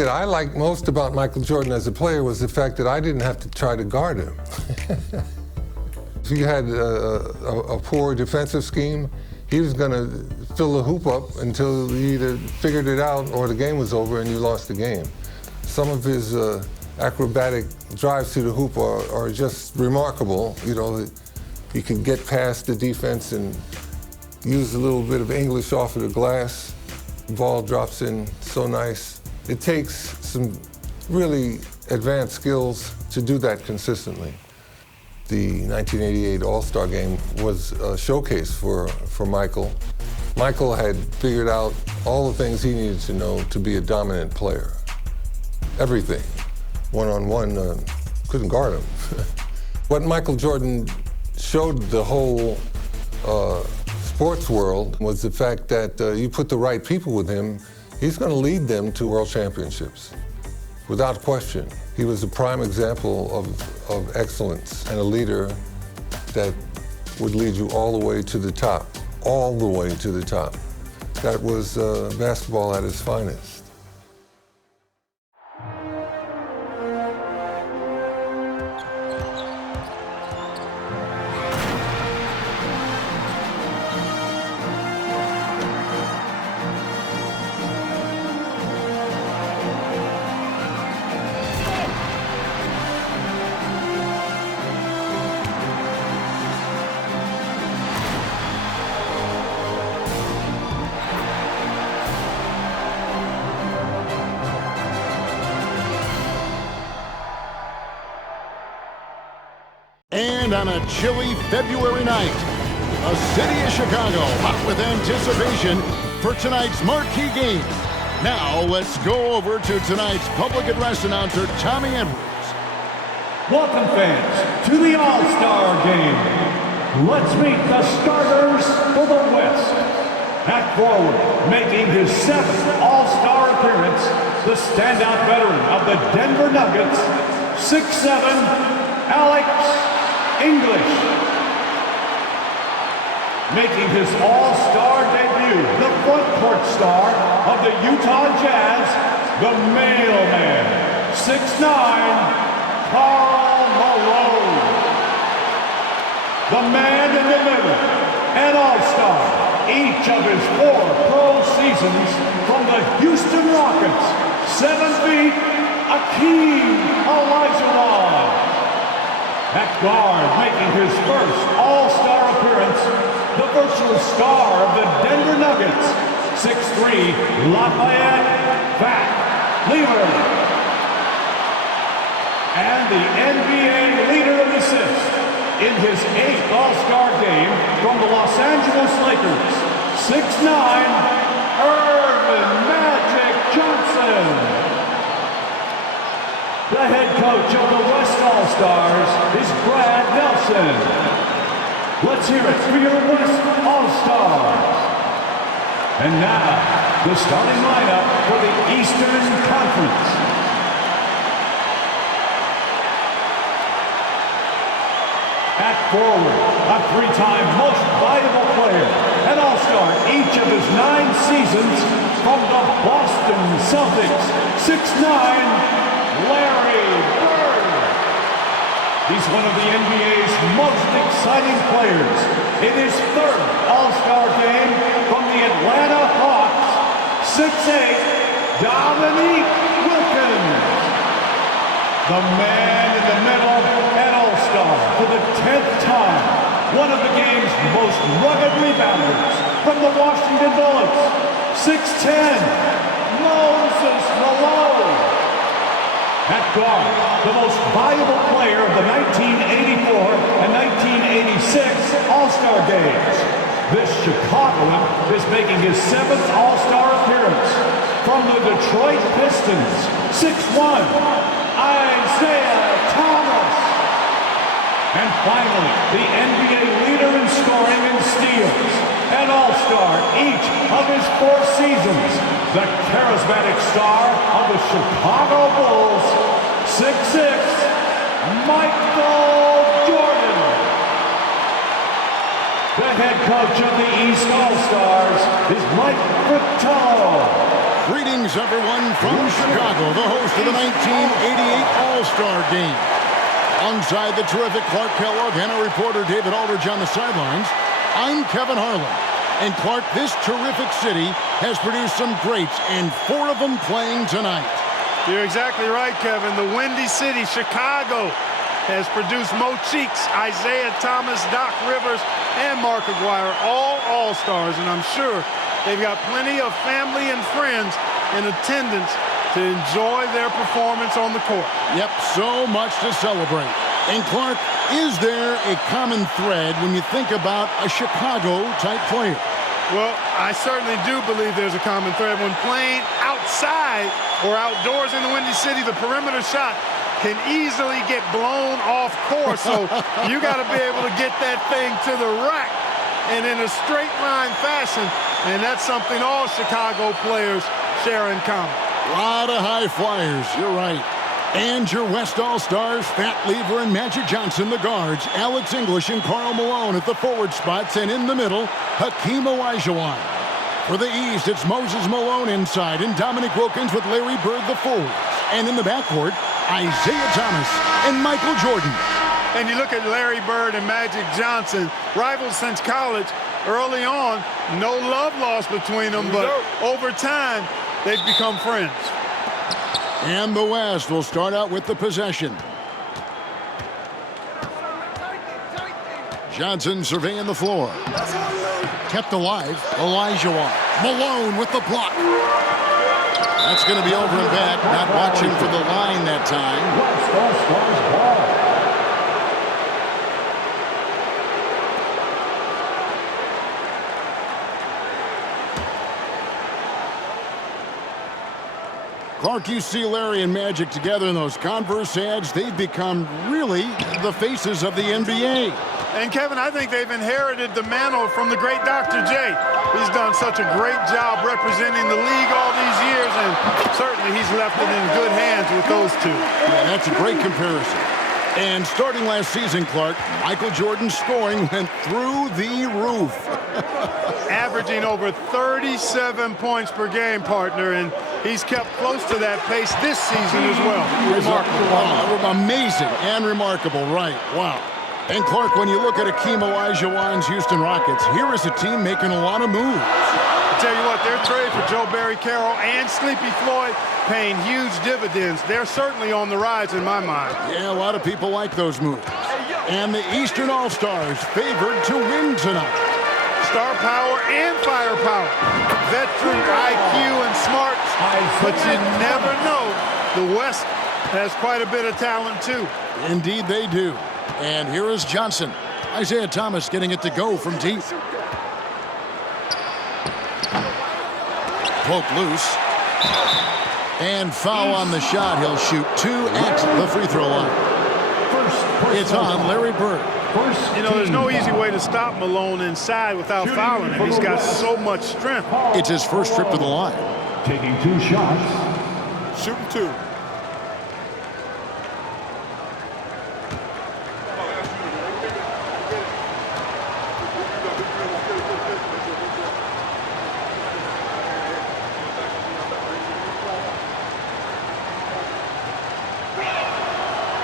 that I liked most about Michael Jordan as a player was the fact that I didn't have to try to guard him. If you had a poor defensive scheme, he was going to fill the hoop up until you either figured it out or the game was over and you lost the game. Some of his acrobatic drives to the hoop are just remarkable. You know, he can get past the defense and use a little bit of English off of the glass. The ball drops in so nice. It takes some really advanced skills to do that consistently. The 1988 All-Star Game was a showcase for Michael. Michael had figured out all the things he needed to know to be a dominant player. Everything. One-on-one, couldn't guard him. What Michael Jordan showed the whole sports world was the fact that you put the right people with him, he's going to lead them to world championships, without question. He was a prime example of excellence and a leader that would lead you all the way to the top, all the way to the top. That was basketball at its finest. And on a chilly February night, the city of Chicago hot with anticipation for tonight's marquee game. Now let's go over to tonight's public address announcer, Tommy Edwards. Welcome, fans, to the All-Star Game. Let's meet the starters for the West. At forward, making his 7th All-Star appearance, the standout veteran of the Denver Nuggets, 6'7", Alex English. Making his All-Star debut, the front court star of the Utah Jazz, the mailman, 6'9", Karl Malone. The man in the middle, an All-Star, each of his 4 pro seasons from the Houston Rockets, 7 feet, Akeem Olajuwon. At guard, making his first All-Star appearance, the virtual star of the Denver Nuggets, 6'3", Lafayette Fat Lever. And the NBA leader of assists in his 8th All-Star game from the Los Angeles Lakers, 6'9", Earvin Magic Johnson. The head coach of the West All-Stars is Brad Nelson. Let's hear it for your West All-Stars. And now, the starting lineup for the Eastern Conference. At forward, a 3-time most valuable player, an All-Star each of his 9 seasons from the Boston Celtics, 6'9", Larry Bird. He's one of the NBA's most exciting players. In his 3rd All-Star game from the Atlanta Hawks, 6'8", Dominique Wilkins. The man in the middle, an All-Star for the 10th time. One of the game's most rugged rebounders from the Washington Bullets, 6'10", Moses Malone. At guard, the most valuable player of the 1984 and 1986 All-Star Games. This Chicagoan is making his 7th All-Star appearance from the Detroit Pistons, 6'1", Isaiah Thomas. And finally, the NBA leader in scoring and steals, an All-Star each of his 4 seasons, the charismatic star of the Chicago Bulls, 6'6", Michael Jordan. The head coach of the East All-Stars is Mike Fratello. Greetings, everyone, from Chicago, the host of the 1988 All-Star Game. Alongside the terrific Clark Kellogg and our reporter David Aldridge on the sidelines, I'm Kevin Harlan. And Clark, this terrific city has produced some greats, and 4 of them playing tonight. You're exactly right, Kevin. The Windy City, Chicago, has produced Mo Cheeks, Isaiah Thomas, Doc Rivers, and Mark Aguirre, all All-Stars, and I'm sure they've got plenty of family and friends in attendance to enjoy their performance on the court. Yep, so much to celebrate. And Clark, is there a common thread when you think about a Chicago-type player? Well, I certainly do believe there's a common thread. When playing outside or outdoors in the Windy City, the perimeter shot can easily get blown off course. So you got to be able to get that thing to the rack and in a straight line fashion. And that's something all Chicago players share in common. A lot of high flyers, you're right. And your West All-Stars, Fat Lever and Magic Johnson, the guards, Alex English and Karl Malone at the forward spots, and in the middle, Hakeem Olajuwon. For the East, it's Moses Malone inside, and Dominique Wilkins with Larry Bird, the forwards. And in the backcourt, Isaiah Thomas and Michael Jordan. And you look at Larry Bird and Magic Johnson, rivals since college. Early on, no love lost between them, but over time, they've become friends. And the West will start out with the possession. Johnson surveying the floor. Kept alive, Olajuwon. Malone with the block. That's going to be over and back. Not watching for the line that time. Clark, you see Larry and Magic together in those Converse ads. They've become really the faces of the NBA. And Kevin, I think they've inherited the mantle from the great Dr. J. He's done such a great job representing the league all these years, and certainly he's left it in good hands with those two. Yeah, that's a great comparison. And starting last season, Clark, Michael Jordan's scoring went through the roof. Averaging over 37 points per game, partner, and he's kept close to that pace this season as well. Remarkable. Amazing and remarkable, right. Wow. And Clark, when you look at Hakeem Olajuwon's Houston Rockets, here is a team making a lot of moves. I tell you what, their trade for Joe Barry Carroll and Sleepy Floyd paying huge dividends. They're certainly on the rise in my mind. Yeah, a lot of people like those moves. And the Eastern All-Stars favored to win tonight. Star power and firepower. Veteran IQ and smarts. But you never know. The West has quite a bit of talent, too. Indeed, they do. And here is Johnson. Isaiah Thomas getting it to go from deep. Poke loose. And foul on the shot. He'll shoot 2 at the free throw line. It's on Larry Bird. You know, there's no easy way to stop Malone inside without fouling him. He's got so much strength. It's his first trip to the line. Taking 2 shots. Shooting 2.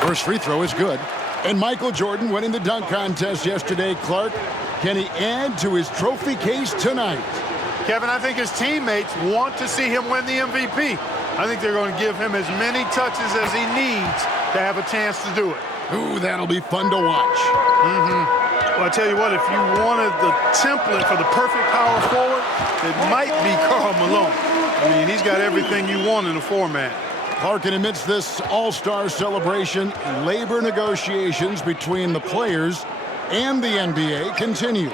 First free throw is good. And Michael Jordan winning the dunk contest yesterday. Clark, can he add to his trophy case tonight? Kevin, I think his teammates want to see him win the MVP. I think they're going to give him as many touches as he needs to have a chance to do it. Ooh, that'll be fun to watch. Well, I tell you what, if you wanted the template for the perfect power forward, it might be Karl Malone. I mean, he's got everything you want in a format. Clark, and amidst this all-star celebration, labor negotiations between the players and the NBA continue.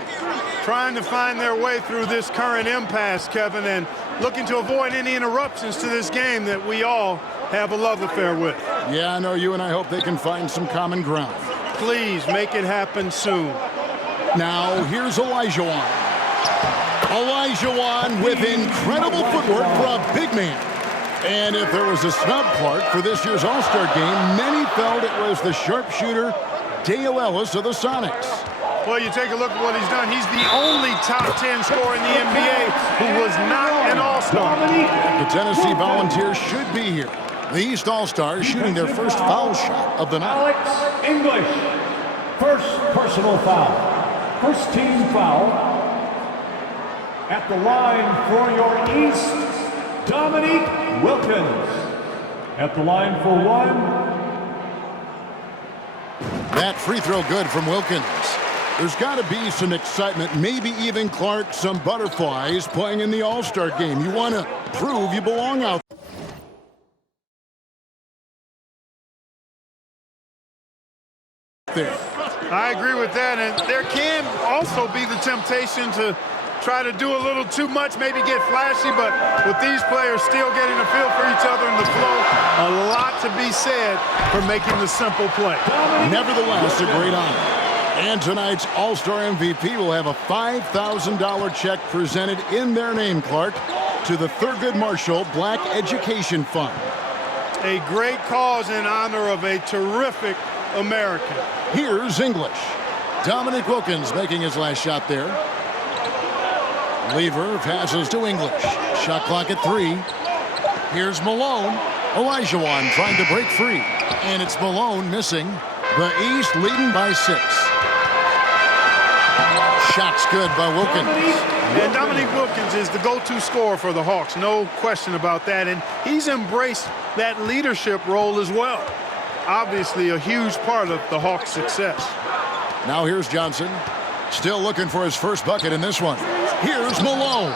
Trying to find their way through this current impasse, Kevin, and looking to avoid any interruptions to this game that we all have a love affair with. Yeah, I know you and I hope they can find some common ground. Please make it happen soon. Now, here's Olajuwon. Olajuwon with incredible footwork for a big man. And if there was a snub, Clark, for this year's All-Star game, many felt it was the sharpshooter Dale Ellis of the Sonics. Well, you take a look at what he's done. He's the only top 10 scorer in the NBA who was not an All-Star. The Tennessee Volunteers should be here. The East All-Stars shooting their first foul shot of the night. Alex English, first personal foul. First team foul. At the line for your East, Dominique Wilkins. At the line for one. That free throw good from Wilkins. There's got to be some excitement, maybe even, Clark, some butterflies playing in the All-Star game. You want to prove you belong out there. I agree with that, and there can also be the temptation to try to do a little too much, maybe get flashy, but with these players still getting a feel for each other in the flow, a lot to be said for making the simple play. Nevertheless, a great honor. And tonight's All-Star MVP will have a $5,000 check presented in their name, Clark, to the Thurgood Marshall Black Education Fund. A great cause in honor of a terrific American. Here's English. Dominique Wilkins making his last shot there. Lever passes to English. Shot clock at 3. Here's Malone. Olajuwon trying to break free. And it's Malone missing. The East leading by 6. Shots good by Wilkins. And Dominique Wilkins is the go-to scorer for the Hawks. No question about that. And he's embraced that leadership role as well. Obviously a huge part of the Hawks' success. Now here's Johnson. Still looking for his first bucket in this one. Here's Malone.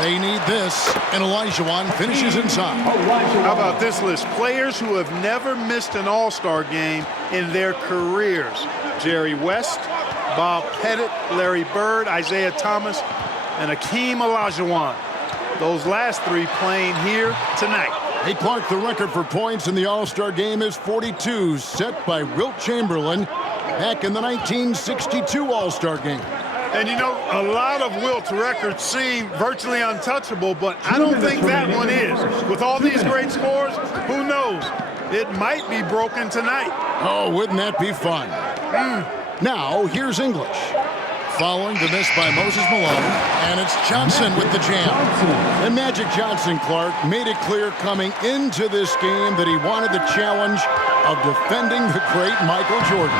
They need this, and Olajuwon finishes inside. How about this list? Players who have never missed an All-Star game in their careers. Jerry West, Bob Pettit, Larry Bird, Isaiah Thomas, and Hakeem Olajuwon. Those last 3 playing here tonight. Hey, Clark, the record for points in the All-Star game is 42, set by Wilt Chamberlain back in the 1962 All-Star game. And you know, a lot of Wilt's records seem virtually untouchable, but I don't think that one is. With all these great scores, who knows? It might be broken tonight. Oh, wouldn't that be fun? Now, here's English. Following the miss by Moses Malone, and it's Johnson with the jam. And Magic Johnson, Clark, made it clear coming into this game that he wanted the challenge of defending the great Michael Jordan.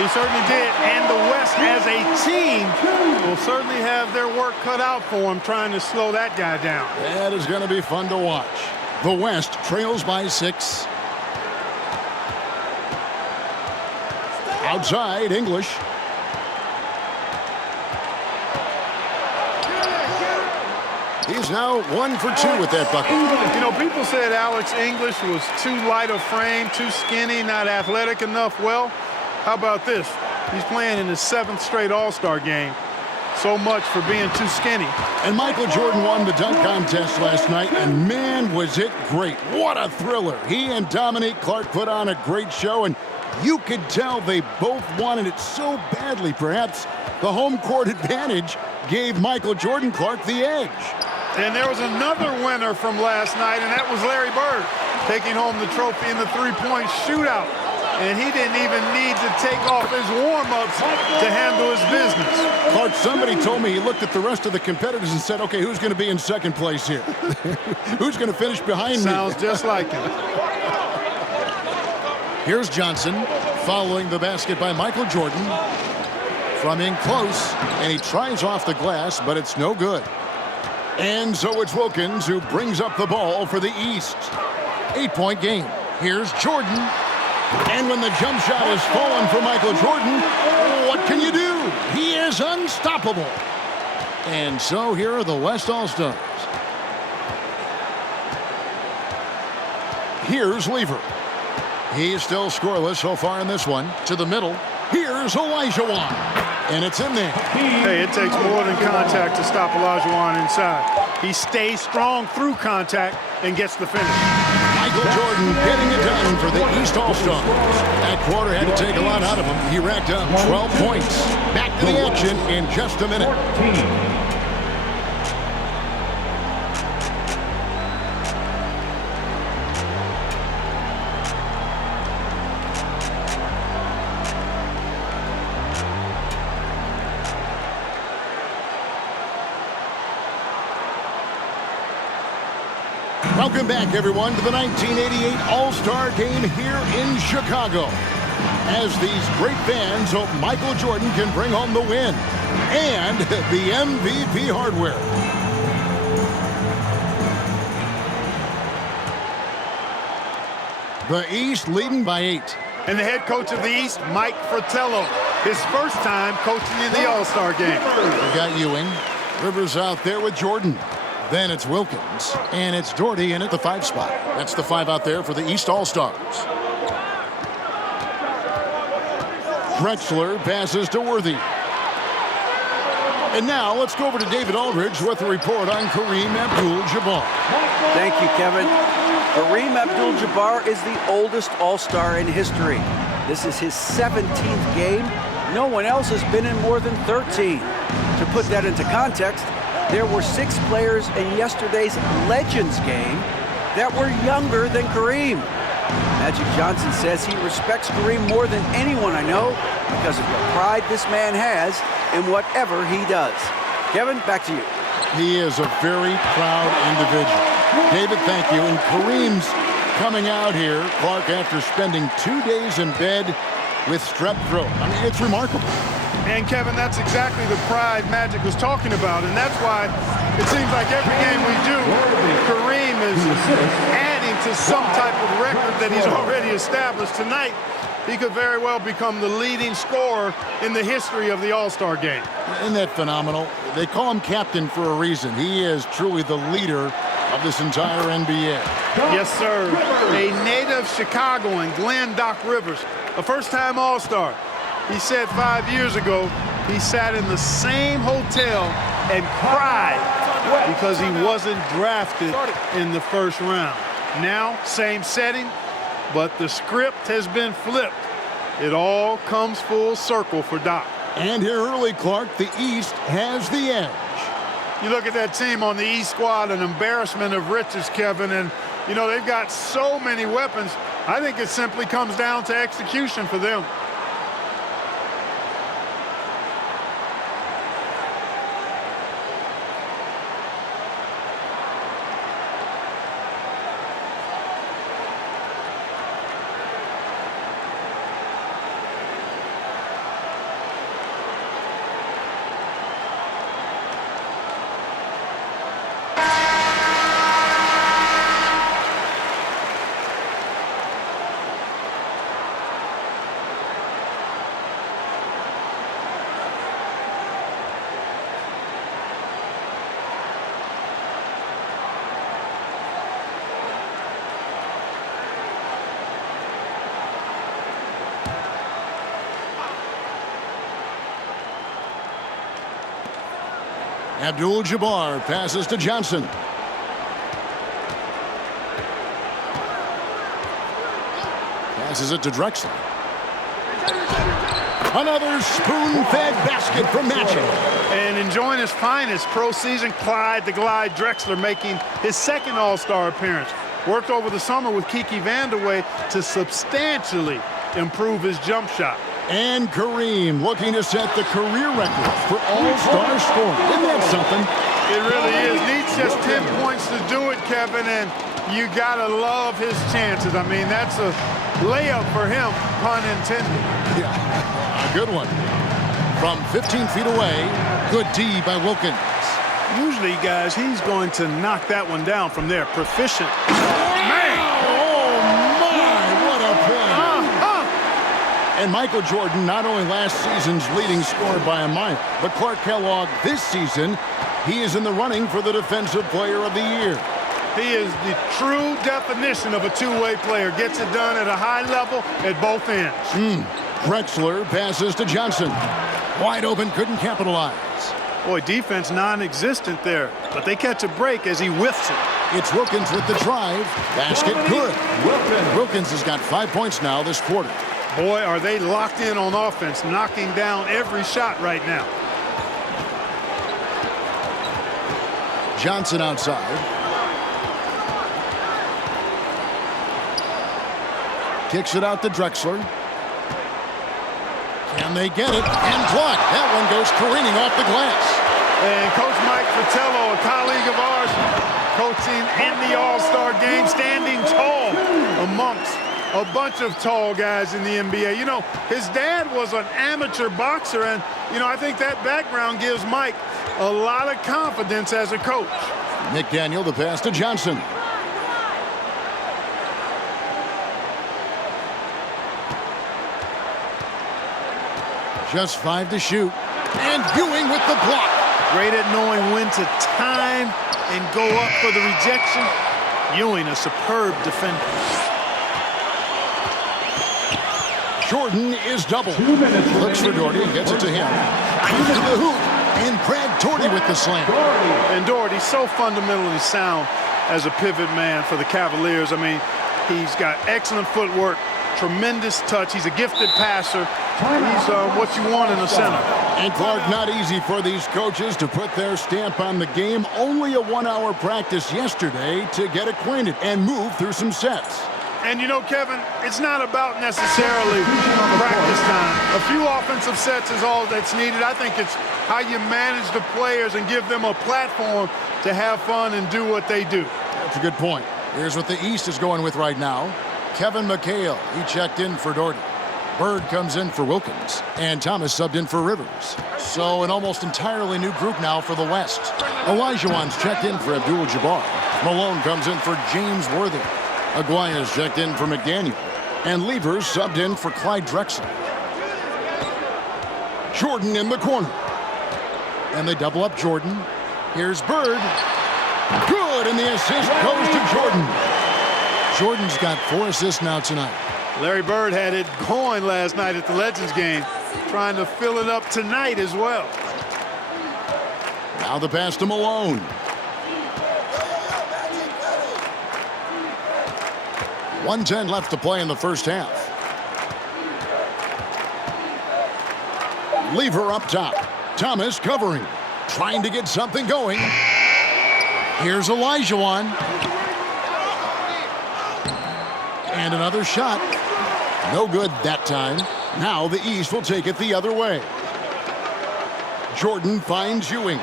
He certainly did, and the West as a team will certainly have their work cut out for him trying to slow that guy down. That is going to be fun to watch. The West trails by 6. Outside, English. He's now 1 for 2 with that bucket. You know, people said Alex English was too light of frame, too skinny, not athletic enough. Well, how about this? He's playing in his 7th straight All-Star game. So much for being too skinny. And Michael Jordan won the dunk contest last night, and man, was it great. What a thriller. He and Dominique Clark put on a great show, and you could tell they both wanted it so badly. Perhaps the home court advantage gave Michael Jordan Clark the edge. And there was another winner from last night, and that was Larry Bird, taking home the trophy in the three-point shootout. And he didn't even need to take off his warm-ups to handle his business. Clark, somebody told me he looked at the rest of the competitors and said, okay, who's going to be in second place here? Who's going to finish behind me? Sounds just like him. Here's Johnson following the basket by Michael Jordan. From in close, and he tries off the glass, but it's no good. And so it's Wilkins who brings up the ball for the East. 8-point game. Here's Jordan. And when the jump shot is fallen for Michael Jordan, what can you do? He is unstoppable. And so here are the West All-Stars. Here's Lever. He's still scoreless so far in this one. To the middle. Here's Olajuwon. And it's in there. Hey, it takes more than contact to stop Olajuwon inside. He stays strong through contact and gets the finish. Michael Jordan getting it done for the East All-Stars. That quarter had to take a lot out of him. He racked up 12 points. Back to the action in just a minute. Welcome back, everyone, to the 1988 All-Star Game here in Chicago. As these great fans hope Michael Jordan can bring home the win and the MVP hardware. The East leading by 8. And the head coach of the East, Mike Fratello. His first time coaching in the All-Star Game. We got Ewing. Rivers out there with Jordan. Then it's Wilkins. And it's Doherty in at the 5 spot. That's the 5 out there for the East All-Stars. Drexler passes to Worthy. And now let's go over to David Aldridge with a report on Kareem Abdul-Jabbar. Thank you, Kevin. Kareem Abdul-Jabbar is the oldest All-Star in history. This is his 17th game. No one else has been in more than 13. To put that into context, there were 6 players in yesterday's Legends game that were younger than Kareem. Magic Johnson says he respects Kareem more than anyone I know because of the pride this man has in whatever he does. Kevin, back to you. He is a very proud individual. David, thank you. And Kareem's coming out here, Clark, after spending 2 days in bed with strep throat. I mean, it's remarkable. And Kevin, that's exactly the pride Magic was talking about. And that's why it seems like every game we do, Kareem is adding to some type of record that he's already established. Tonight, he could very well become the leading scorer in the history of the All-Star game. Isn't that phenomenal? They call him captain for a reason. He is truly the leader of this entire NBA. Yes, sir. A native Chicagoan, Glenn Doc Rivers, a first-time All-Star. He said 5 years ago he sat in the same hotel and cried because he wasn't drafted in the first round. Now, same setting, but the script has been flipped. It all comes full circle for Doc. And here early, Clark, the East has the edge. You look at that team on the East squad, an embarrassment of riches, Kevin, and, you know, they've got so many weapons. I think it simply comes down to execution for them. Abdul-Jabbar passes to Johnson. Passes it to Drexler. Another spoon-fed basket from Magic. And enjoying his finest pro season, Clyde the Glide Drexler making his second All-Star appearance. Worked over the summer with Kiki Vandeweghe to substantially improve his jump shot. And Kareem looking to set the career record for All-Star scoring. Isn't that something? It really is. Needs just 10 points to do it, Kevin, and you gotta love his chances. I mean, that's a layup for him, pun intended. Yeah, a good one. From 15 feet away, good D by Wilkins. Usually, guys, he's going to knock that one down from there. Proficient. And Michael Jordan, not only last season's leading scorer by a mile, but Clark Kellogg this season, he is in the running for the Defensive Player of the Year. He is the true definition of a two-way player. Gets it done at a high level at both ends. Drexler passes to Johnson. Wide open, couldn't capitalize. Boy, defense non-existent there, but they catch a break as he whiffs it. It's Wilkins with the drive. Basket good. Wilkins has got 5 points now this quarter. Boy, are they locked in on offense, knocking down every shot right now. Johnson outside. Kicks it out to Drexler. Can they get it? And blocked. That one goes careening off the glass. And Coach Mike Fratello, a colleague of ours, coaching in the All-Star game, standing tall amongst a bunch of tall guys in the NBA. You know, his dad was an amateur boxer, and, you know, I think that background gives Mike a lot of confidence as a coach. McDaniel, the pass to Johnson. Just 5 to shoot. And Ewing with the block. Great at knowing when to time and go up for the rejection. Ewing, a superb defender. Jordan is double. 2 minutes Looks for remaining. Doherty and gets it to him. To the hoop. And Brad Doherty with the slam. And Doherty, so fundamentally sound as a pivot man for the Cavaliers. I mean, he's got excellent footwork, tremendous touch. He's a gifted passer. He's what you want in a center. And Clark, not easy for these coaches to put their stamp on the game. Only a 1-hour practice yesterday to get acquainted and move through some sets. And you know, Kevin, it's not about necessarily practice time. A few offensive sets is all that's needed. I think it's how you manage the players and give them a platform to have fun and do what they do. That's a good point. Here's what the East is going with right now. Kevin McHale, he checked in for Doherty. Bird comes in for Wilkins. And Thomas subbed in for Rivers. So an almost entirely new group now for the West. Olajuwon's checked in for Abdul-Jabbar. Malone comes in for James Worthy. Aguaya's checked in for McDaniel. And Levers subbed in for Clyde Drexler. Jordan in the corner. And they double up Jordan. Here's Bird. Good, and the assist goes to Jordan. Jordan's got 4 assists now tonight. Larry Bird had it going last night at the Legends game, trying to fill it up tonight as well. Now the pass to Malone. .110 left to play in the first half. Lever up top. Thomas covering. Trying to get something going. Here's Olajuwon. And another shot. No good that time. Now the East will take it the other way. Jordan finds Ewing.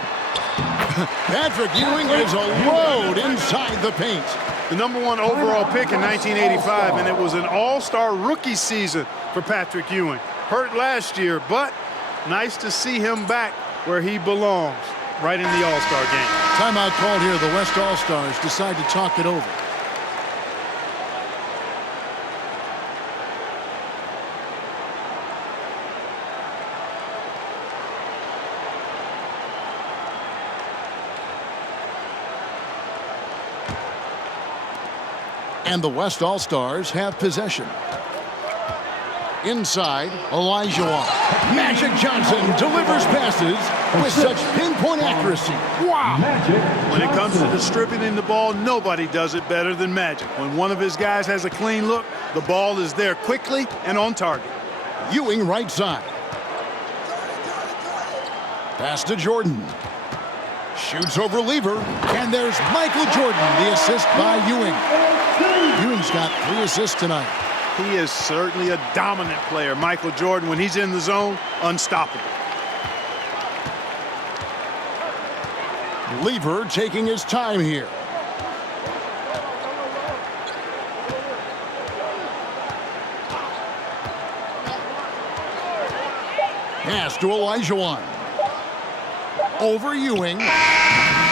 Patrick Ewing is a load inside the paint. The #1 overall pick in 1985, and it was an all-star rookie season for Patrick Ewing. Hurt last year, but nice to see him back where he belongs, right in the all-star game. Timeout called here. The West All-Stars decide to talk it over. And the West All-Stars have possession. Inside, Olajuwon. Magic Johnson delivers passes with such pinpoint accuracy. Wow! When it comes to distributing the ball, nobody does it better than Magic. When one of his guys has a clean look, the ball is there quickly and on target. Ewing right side. Pass to Jordan. Shoots over Lever. And there's Michael Jordan, the assist by Ewing. Ewing's got 3 assists tonight. He is certainly a dominant player. Michael Jordan, when he's in the zone, unstoppable. Lever taking his time here. Pass to Olajuwon. Over Ewing.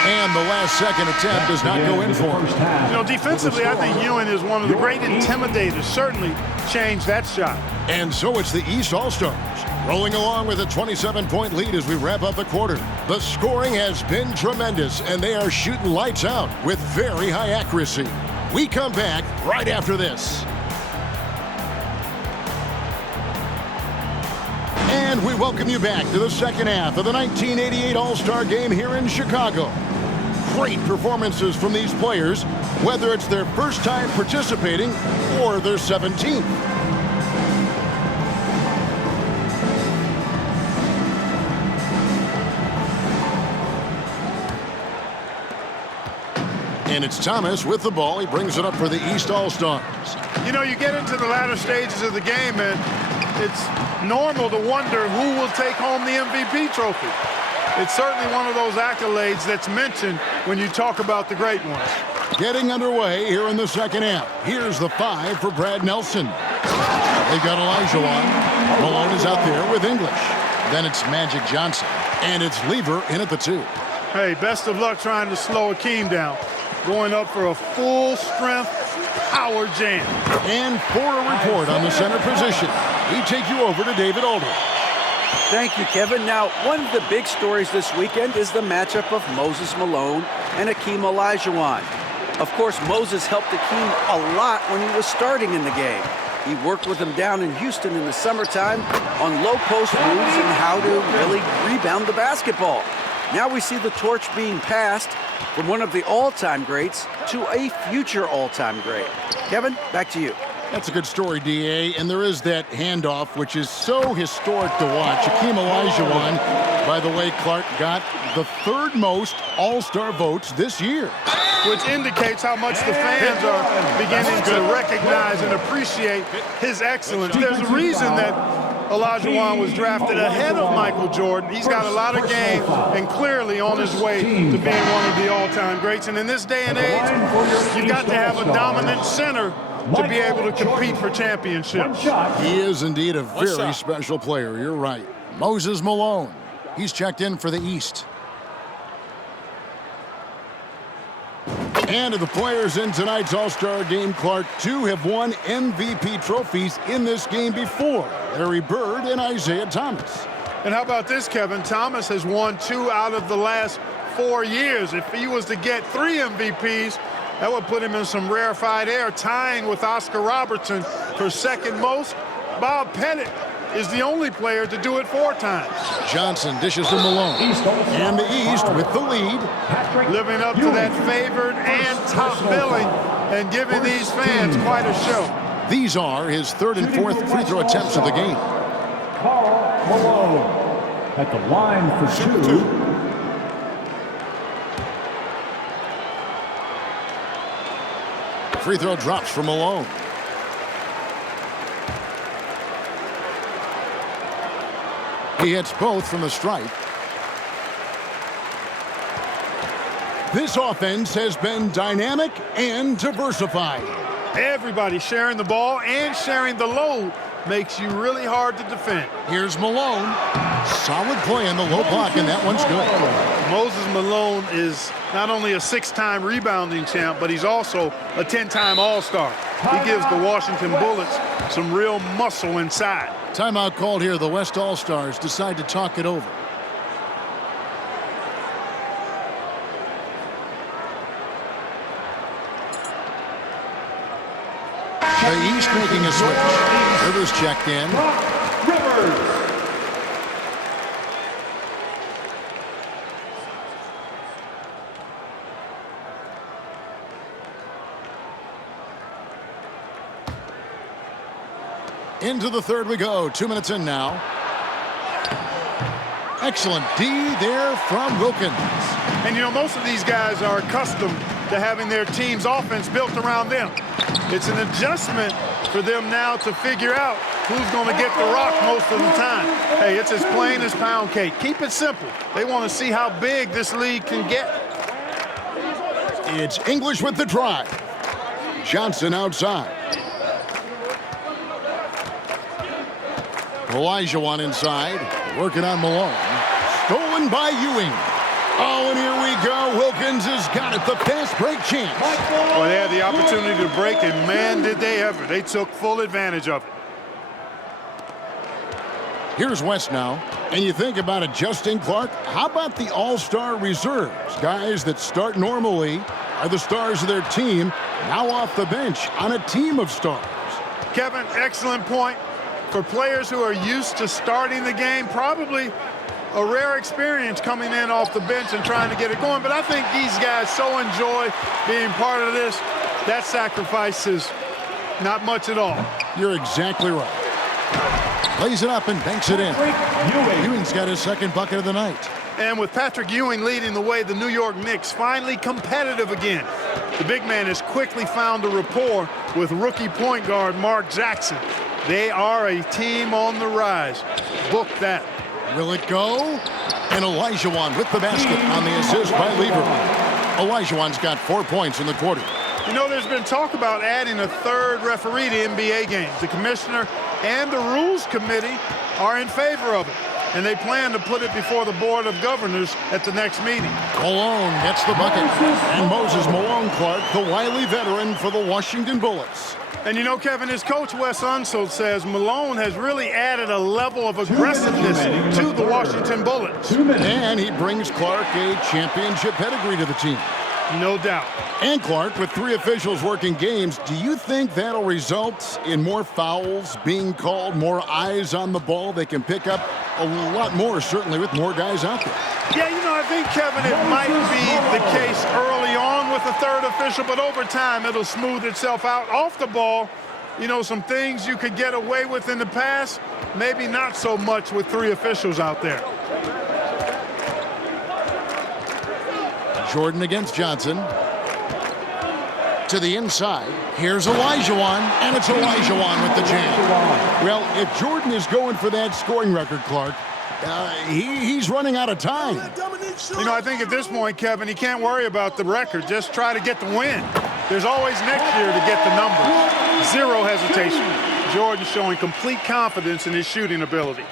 And the last second attempt does not go in for him. You know, defensively, I think Ewing is one of the great intimidators. Certainly changed that shot. And so it's the East All-Stars rolling along with a 27-point lead as we wrap up the quarter. The scoring has been tremendous, and they are shooting lights out with very high accuracy. We come back right after this. And we welcome you back to the second half of the 1988 All-Star Game here in Chicago. Great performances from these players, whether it's their first time participating or their 17th. And it's Thomas with the ball. He brings it up for the East All-Stars. You know, you get into the latter stages of the game, and it's normal to wonder who will take home the MVP trophy. It's certainly one of those accolades that's mentioned when you talk about the great ones. Getting underway here in the second half. Here's the 5 for Brad Nelson. They've got Olajuwon. Malone is out there with English. Then it's Magic Johnson. And it's Lever in at the 2. Hey, best of luck trying to slow Akeem down. Going up for a full-strength power jam. And for a report on the center position, we take you over to David Aldridge. Thank you, Kevin. Now, one of the big stories this weekend is the matchup of Moses Malone and Akeem Olajuwon. Of course, Moses helped Akeem a lot when he was starting in the game. He worked with him down in Houston in the summertime on low post moves and how to really rebound the basketball. Now we see the torch being passed from one of the all-time greats to a future all-time great. Kevin, back to you. That's a good story, D.A., and there is that handoff, which is so historic to watch. Akeem Olajuwon, by the way, Clark, got the 3rd most All-Star votes this year. Which indicates how much the fans are beginning to recognize and appreciate his excellence. There's a reason that Olajuwon was drafted ahead of Michael Jordan. He's got a lot of game and clearly on his way to being one of the all-time greats. And in this day and age, you've got to have a dominant center to be able to compete for championships. He is indeed a very special player. You're right. Moses Malone. He's checked in for the East. And of the players in tonight's All-Star game, Clark, 2 have won MVP trophies in this game before. Larry Bird and Isaiah Thomas. And how about this, Kevin? Thomas has won 2 out of the last 4 years. If he was to get 3 MVPs, that would put him in some rarefied air, tying with Oscar Robertson for second most. Bob Pettit is the only player to do it 4 times. Johnson dishes to Malone. And the East with the lead. Living up to that favored and top billing and giving these fans quite a show. These are his 3rd and 4th free throw attempts of the game. Karl Malone at the line for 2. Free throw drops for Malone. He hits both from the stripe. This offense has been dynamic and diversified. Everybody sharing the ball and sharing the load makes you really hard to defend. Here's Malone. Solid play in the low block, and that one's good. Moses Malone is not only a 6-time rebounding champ, but he's also a 10-time All-Star. He gives the Washington Bullets some real muscle inside. Timeout called here. The West All-Stars decide to talk it over. The East making a switch. Rivers checked in. Rivers. Into the 3rd we go. 2 minutes in now. Excellent D there from Wilkins. And, you know, most of these guys are accustomed to having their team's offense built around them. It's an adjustment for them now to figure out who's going to get the rock most of the time. Hey, it's as plain as pound cake. Keep it simple. They want to see how big this league can get. It's English with the drive. Johnson outside. Olajuwon inside, working on Malone. Stolen by Ewing. Oh, and here we go. Wilkins has got it. The fast break chance. Well, they had the opportunity to break, and man, did they ever. They took full advantage of it. Here's West now. And you think about adjusting, Clark. How about the all-star reserves? Guys that start normally are the stars of their team, now off the bench on a team of stars. Kevin, excellent point. For players who are used to starting the game, probably a rare experience coming in off the bench and trying to get it going. But I think these guys so enjoy being part of this. That sacrifice is not much at all. You're exactly right. Plays it up and banks it in. Ewing's got his 2nd bucket of the night. And with Patrick Ewing leading the way, the New York Knicks finally competitive again. The big man has quickly found a rapport with rookie point guard Mark Jackson. They are a team on the rise. Book that. Will it go? And Olajuwon with the basket on the assist by Lever. Olajuwon's got 4 points in the quarter. You know, there's been talk about adding a third referee to NBA games. The commissioner and the rules committee are in favor of it, and they plan to put it before the board of governors at the next meeting. Malone gets the bucket. And Moses Malone Clark, the wily veteran for the Washington Bullets. And you know, Kevin, his coach Wes Unseld says Malone has really added a level of aggressiveness to the Washington Bullets. And he brings Clark a championship pedigree to the team. No doubt. And Clark, with 3 officials working games, do you think that'll result in more fouls being called, more eyes on the ball? They can pick up a lot more, certainly, with more guys out there. Yeah, you know, I think, Kevin, it might be the case early on with the third official, but over time it'll smooth itself out. Off the ball, you know, some things you could get away with in the past, maybe not so much with 3 officials out there. Jordan against Johnson. To the inside. Here's Olajuwon, and it's Olajuwon with the jam. Well, if Jordan is going for that scoring record, Clark, he's running out of time. You know, I think at this point, Kevin, he can't worry about the record. Just try to get the win. There's always next year to get the numbers. Zero hesitation. Jordan showing complete confidence in his shooting ability.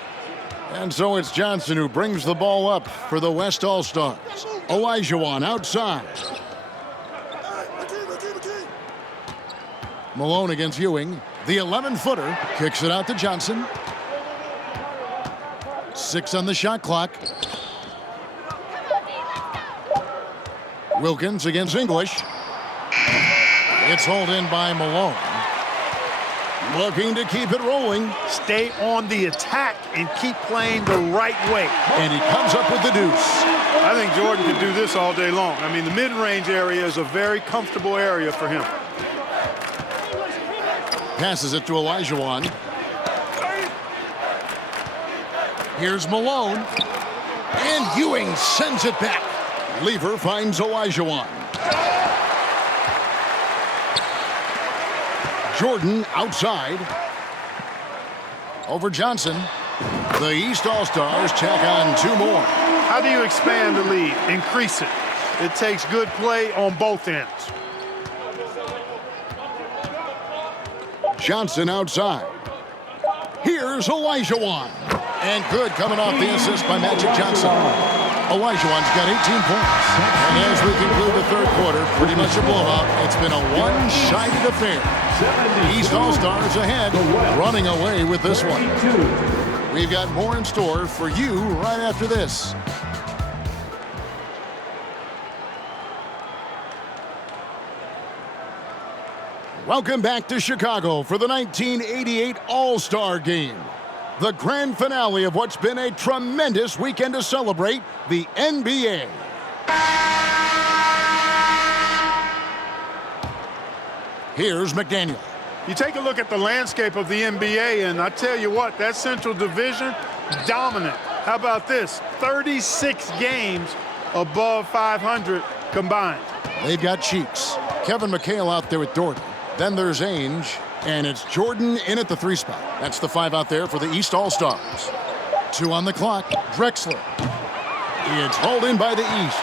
And so it's Johnson who brings the ball up for the West All-Stars. Olajuwon outside. Malone against Ewing. The 11-footer kicks it out to Johnson. 6 on the shot clock. Wilkins against English. It's hauled in by Malone. Looking to keep it rolling. Stay on the attack and keep playing the right way. And he comes up with the deuce. I think Jordan could do this all day long. I mean, the mid-range area is a very comfortable area for him. Passes it to Olajuwon. Here's Malone. And Ewing sends it back. Lever finds Olajuwon. Jordan outside. Over Johnson. The East All-Stars tack on 2 more. How do you expand the lead? Increase it. It takes good play on both ends. Johnson outside. Here's Olajuwon. And good coming off the assist by Magic Johnson. Olajuwon's got 18 points. And as we conclude the third quarter, pretty much a blowout. It's been a one-sided affair. East All-Stars ahead, running away with this one. We've got more in store for you right after this. Welcome back to Chicago for the 1988 All-Star Game. The grand finale of what's been a tremendous weekend to celebrate the NBA. Here's McDaniel. You take a look at the landscape of the NBA, and I tell you what, that Central Division, dominant. How about this? 36 games above 500 combined. They've got Cheeks. Kevin McHale out there with Dorton. Then there's Ainge, and it's Jordan in at the 3 spot. That's the 5 out there for the East All-Stars. 2 on the clock. Drexler. It's hauled in by the East.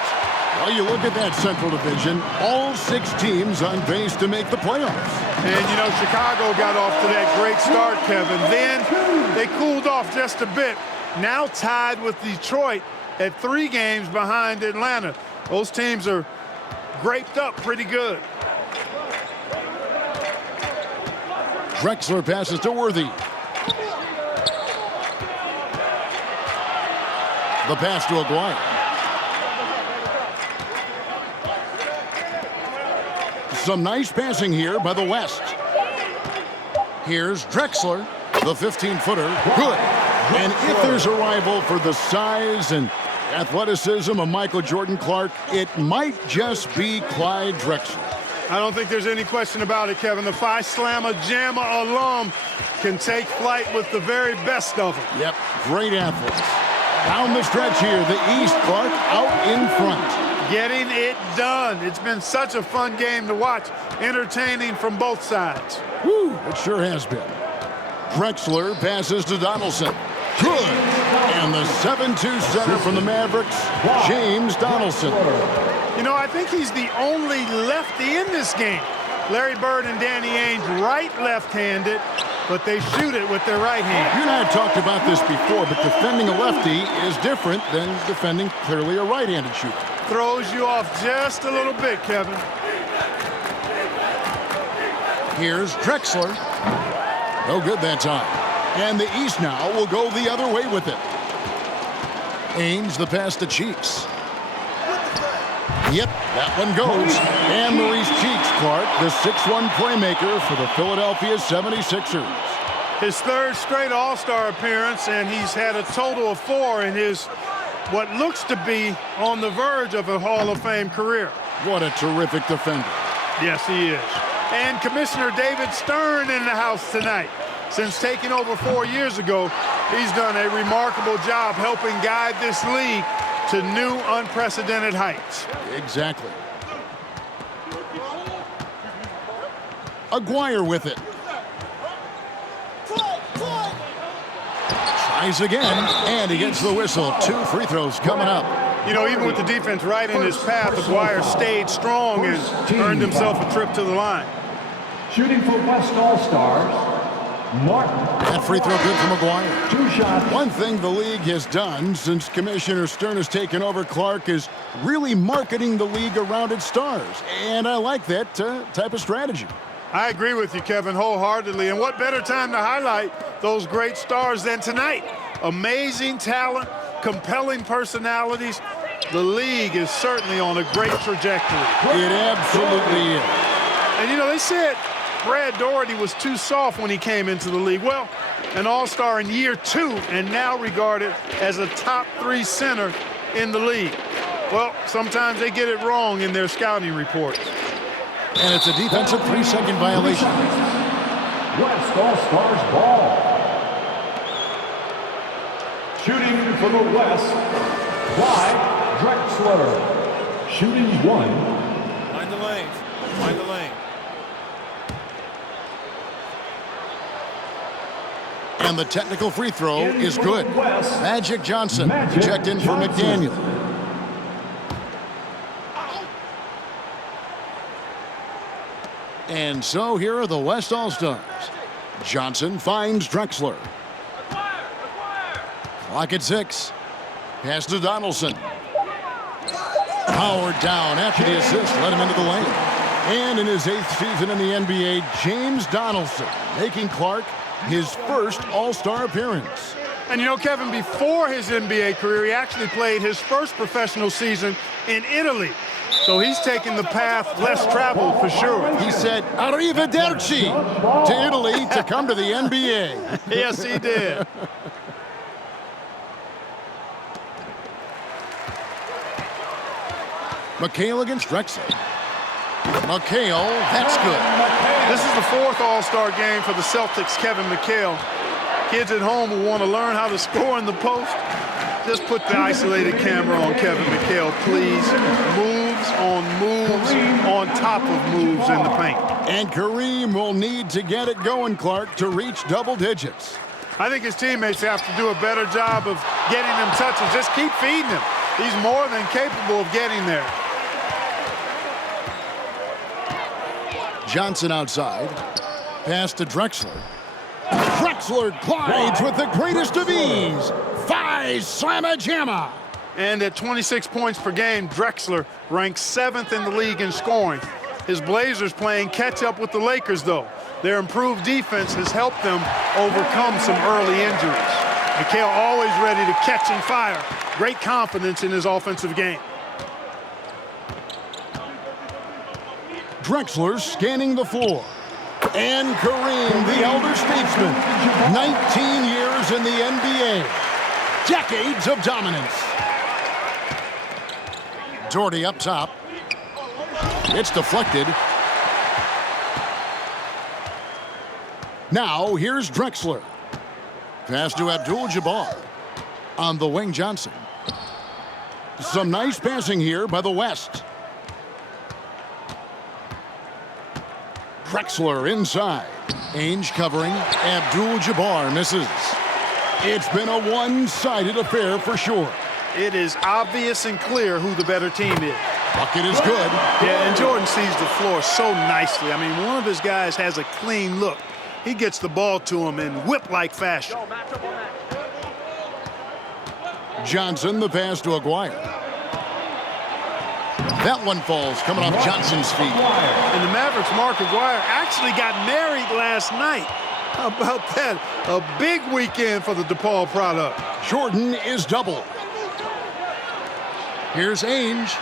Well, you look at that Central Division, all 6 teams on pace to make the playoffs. And, you know, Chicago got off to that great start, Kevin. Then they cooled off just a bit. Now tied with Detroit at 3 games behind Atlanta. Those teams are graped up pretty good. Drexler passes to Worthy. The pass to Aguirre. Some nice passing here by the West. Here's Drexler, the 15-footer. Good. And if there's a rival for the size and athleticism of Michael Jordan Clark, it might just be Clyde Drexler. I don't think there's any question about it, Kevin. The Phi Slamma Jamma alum can take flight with the very best of them. Yep, great athletes. Down the stretch here, the East, Clark out in front. Getting it done. It's been such a fun game to watch. Entertaining from both sides. Woo, it sure has been. Drexler passes to Donaldson. Good. And the 7-2 center from the Mavericks, James Donaldson. You know, I think he's the only lefty in this game. Larry Bird and Danny Ainge right left-handed, but they shoot it with their right hand. You and I have talked about this before, but defending a lefty is different than defending clearly a right-handed shooter. Throws you off just a little bit, Kevin. Here's Drexler. No good that time. And the East now will go the other way with it. Ainge the pass to Cheeks. Yep, that one goes. And Maurice Cheeks, Clark, the 6'1 playmaker for the Philadelphia 76ers. His third straight All-Star appearance, and he's had a total of 4 in his what looks to be on the verge of a Hall of Fame career. What a terrific defender. Yes, he is. And Commissioner David Stern in the house tonight. Since taking over 4 years ago, he's done a remarkable job helping guide this league to new unprecedented heights. Exactly. Aguirre with it. Tries again, and he gets the whistle. 2 free throws coming up. You know, even with the defense right in his path, Aguirre stayed strong and earned himself a trip to the line. Shooting for West All-Stars, Martin. That free throw good from Aguirre. 2 shots. One thing the league has done since Commissioner Stern has taken over, Clark, is really marketing the league around its stars. And I like that type of strategy. I agree with you, Kevin, wholeheartedly. And what better time to highlight those great stars than tonight? Amazing talent, compelling personalities. The league is certainly on a great trajectory. It absolutely is. And, you know, they said Brad Daugherty was too soft when he came into the league. Well, an All-Star in year 2 and now regarded as a top 3 center in the league. Well, sometimes they get it wrong in their scouting reports. And it's a defensive 3-second violation. West All-Stars ball. Shooting for the West, Clyde Drexler. Shooting 1. Find the lane. Find the lane. And the technical free throw is good. Magic Johnson checked in for Johnson. McDaniel. And so here are the West All-Stars. Johnson finds Drexler. Clock at 6. Pass to Donaldson. Howard down after the assist. Let him into the lane. And in his 8th season in the NBA, James Donaldson making Clark his first All-Star appearance. And you know, Kevin, before his NBA career, he actually played his first professional season in Italy. So he's taking the path less traveled for sure. He said, "Arrivederci" to Italy to come to the NBA. Yes, he did. McHale against Drexler. McHale, that's good. This is the 4th All-Star game for the Celtics, Kevin McHale. Kids at home who want to learn how to score in the post, just put the isolated camera on Kevin McHale, please. Moves on top of moves in the paint. And Kareem will need to get it going, Clark, to reach double digits. I think his teammates have to do a better job of getting him touches. Just keep feeding him. He's more than capable of getting there. Johnson outside. Pass to Drexler. Drexler glides with the greatest of ease. Five slamma jamma. And at 26 points per game, Drexler ranks 7th in the league in scoring. His Blazers playing catch up with the Lakers, though. Their improved defense has helped them overcome some early injuries. McHale always ready to catch and fire. Great confidence in his offensive game. Drexler scanning the floor. And Kareem, the elder statesman. 19 years in the NBA. Decades of dominance. Daugherty up top. It's deflected. Now here's Drexler. Pass to Abdul-Jabbar. On the wing, Johnson. Some nice passing here by the West. Drexler inside. Ainge covering. Abdul-Jabbar misses. It's been a one-sided affair for sure. It is obvious and clear who the better team is. Bucket is good. Yeah, and Jordan sees the floor so nicely. I mean, one of his guys has a clean look. He gets the ball to him in whip-like fashion. Johnson, the pass to Aguirre. That one falls, coming off Johnson's feet. And the Mavericks' Mark Aguirre actually got married last night. How about that? A big weekend for the DePaul product. Jordan is double. Here's Ainge.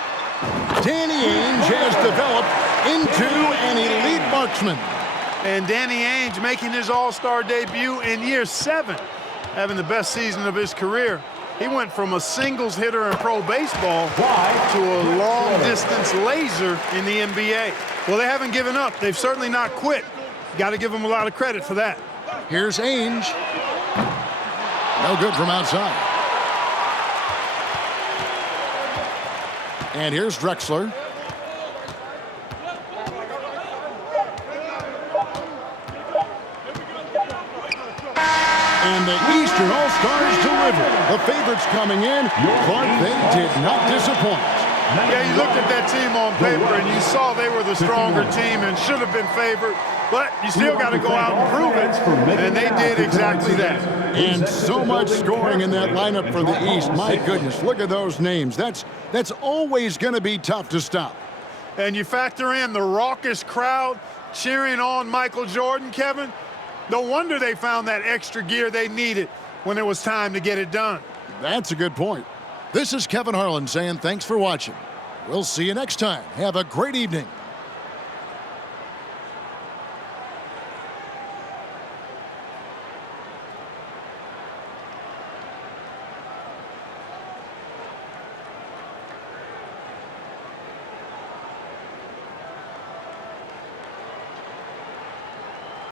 Danny Ainge has developed into an elite marksman. And Danny Ainge making his All-Star debut in year 7, having the best season of his career. He went from a singles hitter in pro baseball to a long-distance laser in the NBA. Well, they haven't given up. They've certainly not quit. Got to give them a lot of credit for that. Here's Ainge. No good from outside. And here's Drexler. And the Eastern All-Stars deliver. The favorites coming in. Clark, they did not disappoint. Yeah, you looked at that team on paper and you saw they were the stronger team and should have been favored, but you still got to go out and prove it, and they did exactly that. And so much scoring in that lineup for the East. My goodness, look at those names. That's always going to be tough to stop. And you factor in the raucous crowd cheering on Michael Jordan, Kevin. No wonder they found that extra gear they needed when it was time to get it done. That's a good point. This is Kevin Harlan saying thanks for watching. We'll see you next time. Have a great evening.